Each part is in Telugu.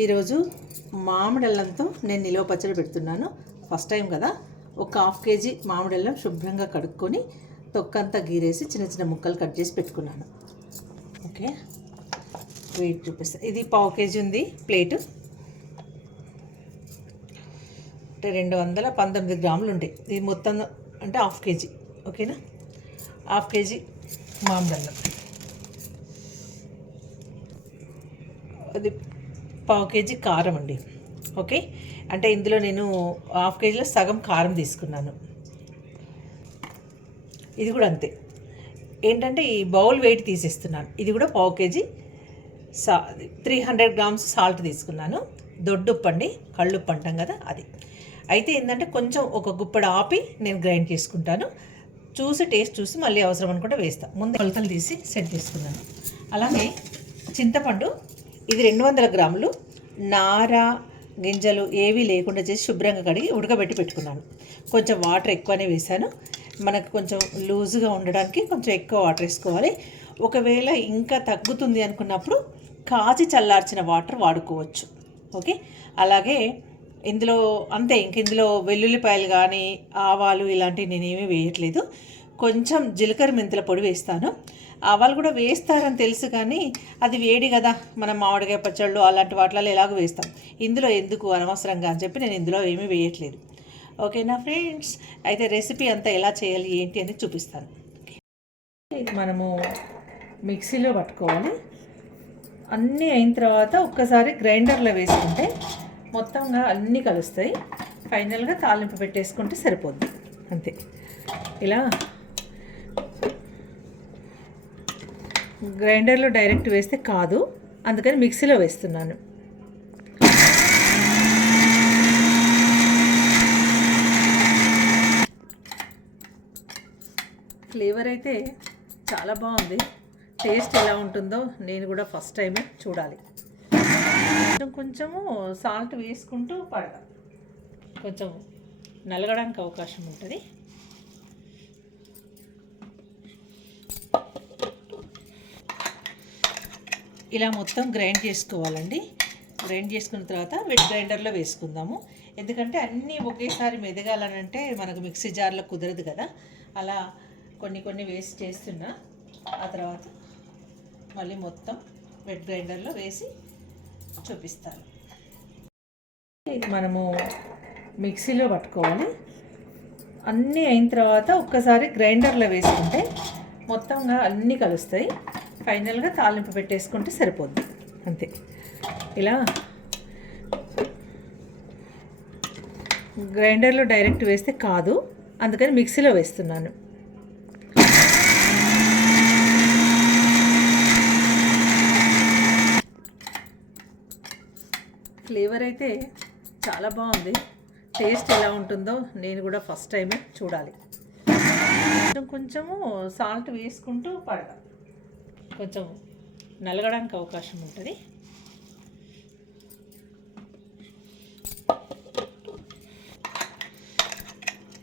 ఈరోజు మామిడల్లంతో నేను నిలువ పచ్చడి పెడుతున్నాను. ఫస్ట్ టైం కదా. ఒక 1/2 కేజీ మామిడల్లం శుభ్రంగా కడుక్కొని తొక్కంతా గీరేసి చిన్న చిన్న ముక్కలు కట్ చేసి పెట్టుకున్నాను. ఓకే, వెయిట్ చూపిస్తాను. ఇది 1/2 కేజీ ఉంది ప్లేటు. అంటే 219 గ్రాములు ఉంటాయి. ఇది మొత్తం అంటే 1/2 కేజీ. ఓకేనా, 1/2 కేజీ మామిడల్లం. అది 1/2 కేజీ కారం అండి. ఓకే, అంటే ఇందులో నేను 1/2 కేజీలో సగం కారం తీసుకున్నాను. ఇది కూడా అంతే. ఏంటంటే ఈ బౌల్ వెయిట్ తీసేస్తున్నాను. ఇది కూడా 1/2 కేజీ 300 గ్రామ్స్ సాల్ట్ తీసుకున్నాను. దొడ్డుప్పు అండి, కళ్ళుప్పు అంటాం కదా అది. అయితే ఏంటంటే కొంచెం ఒక గుప్పడు ఆపి నేను గ్రైండ్ చేసుకుంటాను. టేస్ట్ చూసి మళ్ళీ అవసరం అనుకుంటే వేస్తాను. ముందు కొలతలు తీసి సెట్ చేసుకున్నాను. అలాగే చింతపండు, ఇది 200 గ్రాములు. నార గింజలు ఏవీ లేకుండా చేసి శుభ్రంగా కడిగి ఉడకబెట్టి పెట్టుకున్నాను. కొంచెం వాటర్ ఎక్కువనే వేసాను. మనకు కొంచెం లూజుగా ఉండడానికి కొంచెం ఎక్కువ వాటర్ వేసుకోవాలి. ఒకవేళ ఇంకా తగ్గుతుంది అనుకున్నప్పుడు కాచి చల్లార్చిన వాటర్ వాడుకోవచ్చు. ఓకే, అలాగే ఇందులో అంతే. ఇందులో వెల్లుల్లిపాయలు కానీ ఆవాలు ఇలాంటివి నేనేమీ వేయట్లేదు. కొంచెం జీలకర్ర మెంతుల పొడి వేస్తాను. ఆవాలు కూడా వేస్తారని తెలుసు, కానీ అది వేడి కదా, మనం మామిడికాయ పచ్చళ్ళు అలాంటి వాటిలో ఎలాగో వేస్తాం. ఇందులో ఎందుకు అనవసరంగా అని చెప్పి నేను ఇందులో ఏమీ వేయట్లేదు. ఓకేనా ఫ్రెండ్స్, అయితే రెసిపీ అంతా ఎలా చేయాలి ఏంటి అని చూపిస్తాను. మనము మిక్సీలో పట్టుకోవాలి. అన్నీ అయిన తర్వాత ఒక్కసారి గ్రైండర్లో వేసుకుంటే మొత్తంగా అన్నీ కలుస్తాయి. ఫైనల్గా తాలింపు పెట్టేసుకుంటే సరిపోద్ది. అంతే. ఇలా గ్రైండర్లో డైరెక్ట్ వేస్తే కాదు, అందుకని మిక్సీలో వేస్తున్నాను. ఫ్లేవర్ అయితే చాలా బాగుంది. టేస్ట్ ఎలా ఉంటుందో నేను కూడా ఫస్ట్ టైమే చూడాలి. కొంచెము సాల్ట్ వేసుకుంటూ పడతాం, కొంచెం నలగడానికి అవకాశం ఉంటుంది. ఇలా మొత్తం గ్రైండ్ చేసుకోవాలండి. గ్రైండ్ చేసుకున్న తర్వాత వెట్ గ్రైండర్లో వేసుకుందాము. ఎందుకంటే అన్నీ ఒకేసారి మెదగాలనంటే మనకు మిక్సీ జార్లో కుదరదు కదా. అలా కొన్ని వేసి చేస్తున్నా. ఆ తర్వాత మళ్ళీ మొత్తం వెట్ గ్రైండర్లో వేసి చూపిస్తాను. మనము మిక్సీలో పట్టుకోవాలి. అన్నీ అయిన తర్వాత ఒక్కసారి గ్రైండర్లో వేసుకుంటే మొత్తంగా అన్నీ కలుస్తాయి. ఫైనల్గా తాలింపు పెట్టేసుకుంటే సరిపోద్ది. అంతే. ఇలా గ్రైండర్లో డైరెక్ట్ వేస్తే కాదు, అందుకని మిక్సీలో వేస్తున్నాను. ఫ్లేవర్ అయితే చాలా బాగుంది. టేస్ట్ ఎలా ఉంటుందో నేను కూడా ఫస్ట్ టైమే చూడాలి. కొంచెము సాల్ట్ వేసుకుంటూ పడతాం, కొంచెం నలగడానికి అవకాశం ఉంటుంది.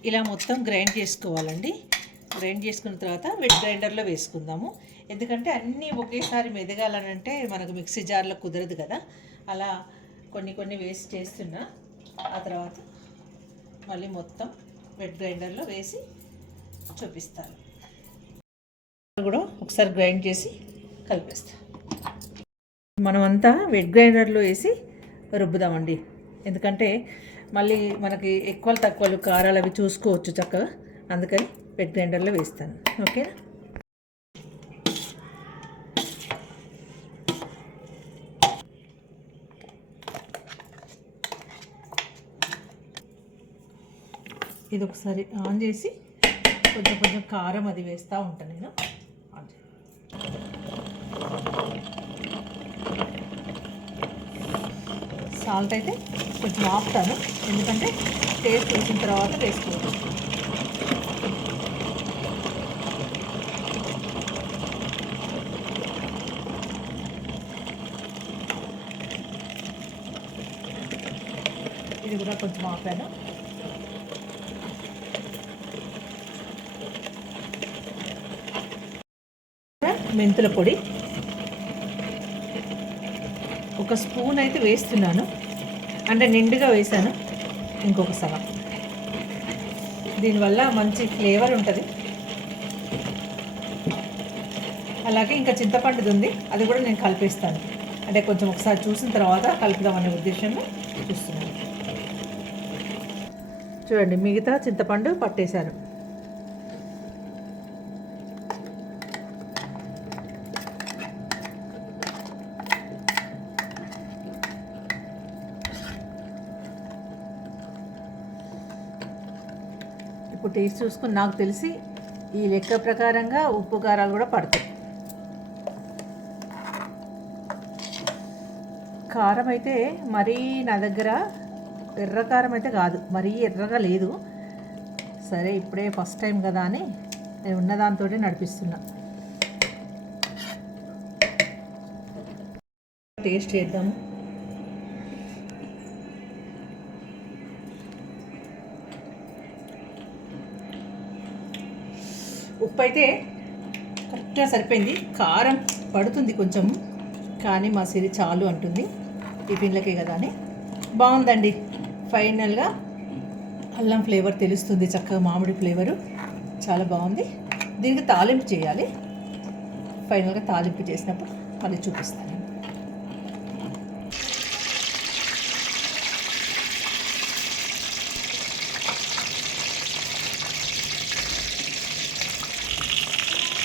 ఇలా మొత్తం గ్రైండ్ చేసుకోవాలండి. గ్రైండ్ చేసుకున్న తర్వాత వెట్ గ్రైండర్లో వేసుకుందాము. ఎందుకంటే అన్నీ ఒకేసారి మెదగాలనంటే మనకు మిక్సీ జార్లో కుదరదు కదా. అలా కొన్ని వేసి చేస్తున్నా. ఆ తర్వాత మళ్ళీ మొత్తం వెట్ గ్రైండర్లో వేసి చూపిస్తాను. కూడా ఒకసారి గ్రైండ్ చేసి కలిపేస్తాం. మనమంతా వెట్ గ్రైండర్లో వేసి రుబ్బుదామండి. ఎందుకంటే మళ్ళీ మనకి ఎక్కువ తక్కువలు కారాలు అవి చూసుకోవచ్చు చక్కగా, అందుకని వెట్ గ్రైండర్లో వేస్తాను. ఓకే, ఇది ఒకసారి ఆన్ చేసి కొంచెం కారం అది వేస్తూ ఉంటాను నేను. సాల్ట్ అయితే కొంచెం ఆపుతాను, ఎందుకంటే టేస్ట్ చూసిన తర్వాత వేసుకోవచ్చు. ఇది కూడా కొంచెం ఆపాను. మెంతుల పొడి ఒక స్పూన్ అయితే వేస్తున్నాను, అంటే నిండుగా వేసాను, ఇంకొక సగం. దీనివల్ల మంచి ఫ్లేవర్ ఉంటుంది. అలాగే ఇంకా చింతపండుది ఉంది, అది కూడా నేను కలిపేస్తాను. అంటే కొంచెం ఒకసారి చూసిన తర్వాత కలుపుదామనే ఉద్దేశంలో చూస్తున్నాను. చూడండి, మిగతా చింతపండు పట్టేశాను. ఇప్పుడు టేస్ట్ చూసుకుని నాకు తెలిసి ఈ లెక్క ప్రకారంగా ఉప్పు కారాలు కూడా పడతాయి. కారం అయితే మరీ నా దగ్గర ఎర్ర కారం అయితే కాదు, మరీ ఎర్రగా లేదు. సరే ఇప్పుడే ఫస్ట్ టైం కదా అని నేను ఉన్నదాంతో నడిపిస్తున్నా. టేస్ట్ చేద్దాము. ఉప్పు అయితే కరెక్ట్గా సరిపోయింది. కారం పడుతుంది కొంచెం, కానీ మా సిరి చాలు అంటుంది, టిఫిన్లకే కదా అని. బాగుందండి. ఫైనల్గా అల్లం ఫ్లేవర్ తెలుస్తుంది, చక్కగా మామిడి ఫ్లేవరు చాలా బాగుంది. దీనికి తాలింపు చేయాలి. ఫైనల్గా తాలింపు చేసినప్పుడు మళ్ళీ చూపిస్తాను.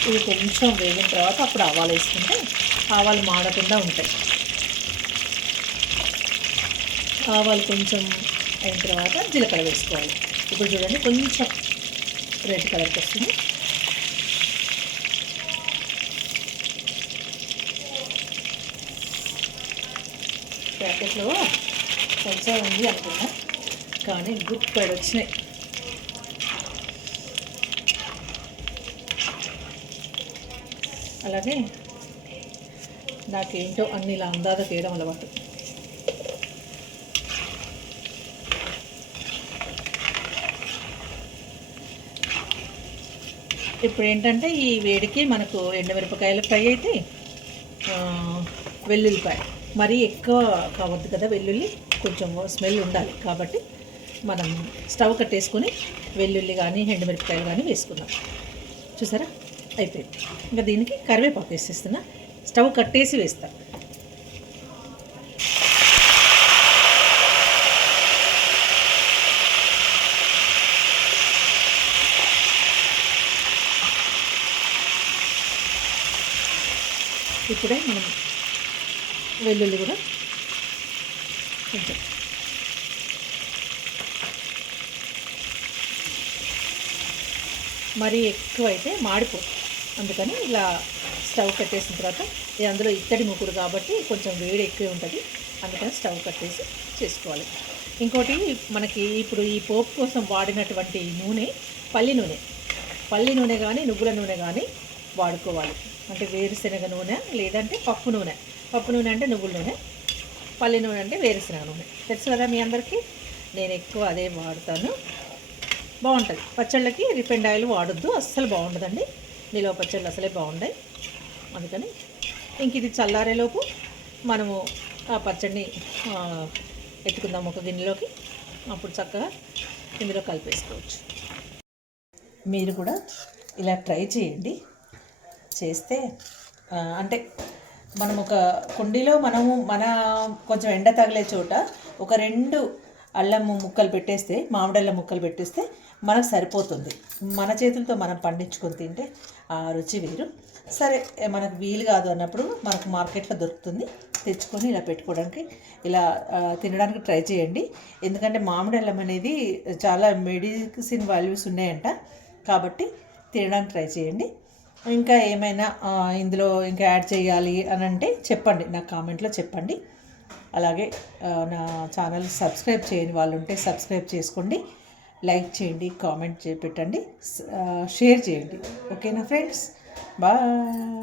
ఇది కొంచెం వేగిన తర్వాత అప్పుడు ఆవాలు వేసుకుంటే ఆవాలు మాడకుండా ఉంటాయి. ఆవాలు కొంచెం అయిన తర్వాత జీలకర్ర వేసుకోవాలి. ఇప్పుడు చూడండి కొంచెం రెడ్ కలర్కి వస్తుంది. ప్యాకెట్లో కొంచెం ఉంది అనుకున్నా, కానీ గుప్పేడు వచ్చినాయి. అలాగే నాకేంటో అన్ని ఇలా అందాజ చేయడం అలవాటు. ఇప్పుడు ఏంటంటే ఈ వేడికి మనకు ఎండుమిరపకాయలు ఫ్రై అయితే, వెల్లుల్లిపాయ మరీ ఎక్కువ కావద్దు కదా, వెల్లుల్లి కొంచెం స్మెల్ ఉండాలి కాబట్టి మనం స్టవ్ కట్టేసుకొని వెల్లుల్లి కానీ ఎండుమిరపకాయలు కానీ వేసుకున్నాం. చూసారా, అయిపోయింది. ఇంకా దీనికి కరివేపాకు వేసేస్తున్నా, స్టవ్ కట్టేసి వేస్తా. ఇప్పుడే మనం వెల్లుల్లి కూడా కొంచెం మరీ ఎక్కువ అయితే మాడిపోతుంది, అందుకని ఇలా స్టవ్ కట్టేసిన తర్వాత అందులో ఇత్తడి ముక్కుడు కాబట్టి కొంచెం వేడి ఎక్కువ ఉంటుంది, అందుకని స్టవ్ కట్టేసి చేసుకోవాలి. ఇంకోటి మనకి ఇప్పుడు ఈ పోపు కోసం వాడినటువంటి నూనె పల్లి నూనె కానీ నువ్వుల నూనె కానీ వాడుకోవాలి. అంటే వేరుశనగ నూనె లేదంటే పప్పు నూనె అంటే నువ్వుల నూనె, పల్లి నూనె అంటే వేరుశనగ నూనె. తెలుసు కదా మీ అందరికీ, నేను ఎక్కువ అదే వాడుతాను. బాగుంటుంది. పచ్చళ్ళకి రిఫైండ్ ఆయిల్ వాడొద్దు, అస్సలు బాగుండదండి. నిలవ పచ్చళ్ళు అసలే బాగుంటాయి. అందుకని ఇంక ఇది చల్లారేలోపు మనము ఆ పచ్చడిని ఎత్తుకుందాం ఒక గిన్నెలోకి, అప్పుడు చక్కగా ఇందులో కలిపేసుకోవచ్చు. మీరు కూడా ఇలా ట్రై చేయండి. చేస్తే అంటే మనం ఒక కుండీలో మన కొంచెం ఎండ తగిలే చోట ఒక 2 అల్లం ముక్కలు పెట్టేస్తే, మామిడల్లం ముక్కలు పెట్టేస్తే మనకు సరిపోతుంది. మన చేతులతో మనం పండించుకొని తింటే ఆ రుచి వేరు. సరే, మనకు వీలు కాదు అన్నప్పుడు మనకు మార్కెట్లో దొరుకుతుంది, తెచ్చుకొని ఇలా పెట్టుకోవడానికి, ఇలా తినడానికి ట్రై చేయండి. ఎందుకంటే మామిడల్లం అనేది చాలా మెడిసిన్ వాల్యూస్ ఉన్నాయంట, కాబట్టి తినడానికి ట్రై చేయండి. ఇంకా ఏమైనా ఇందులో ఇంకా యాడ్ చేయాలి అని అంటే చెప్పండి, నాకు కామెంట్లో చెప్పండి. అలాగే నా ఛానల్ సబ్స్క్రైబ్ చేయని వాళ్ళు ఉంటే సబ్స్క్రైబ్ చేసుకోండి, లైక్ చేయండి, కామెంట్ పెట్టండి, షేర్ చేయండి. ఓకేనా ఫ్రెండ్స్, బాయ్.